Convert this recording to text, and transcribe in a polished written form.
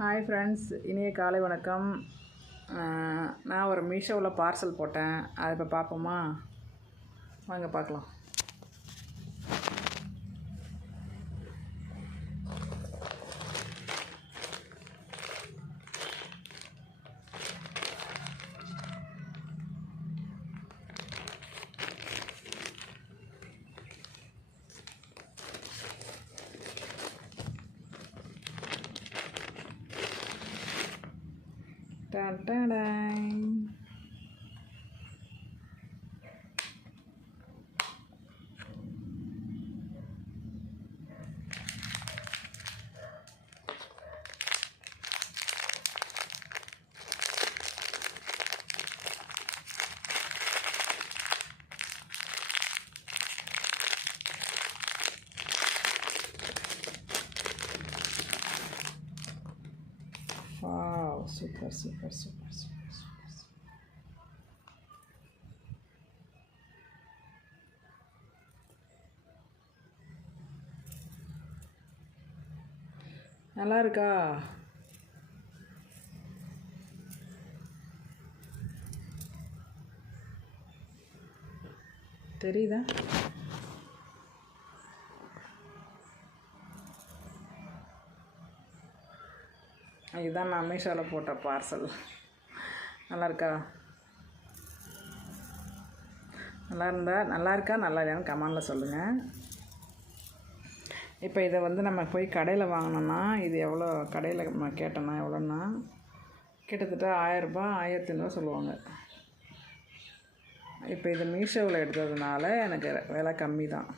Hi friends, இனிய காலை வணக்கம். நான் ஒரு மீஷோவில் பார்சல் போட்டேன். அதை இப்போ பார்ப்போமா? வாங்க பார்க்கலாம். Done done done. Wow, super. நல்லா இருக்கா? தெரியுதா? இதுதான் நான் மீஷோவில் போட்ட பார்சல். நல்லா இருக்கா? நல்லா இருக்கா நல்லா இல்லையான்னு கமெண்டில் சொல்லுங்கள். இப்போ இதை நம்ம போய் கடையில் வாங்கினோன்னா இது எவ்வளோ, கடையில் கேட்டோன்னா எவ்வளோன்னா கிட்டத்தட்ட 1000 ரூபாய் 1500 சொல்லுவாங்க. இப்போ இது மீஷோவில் எடுத்ததுனால எனக்கு விலை கம்மி தான்.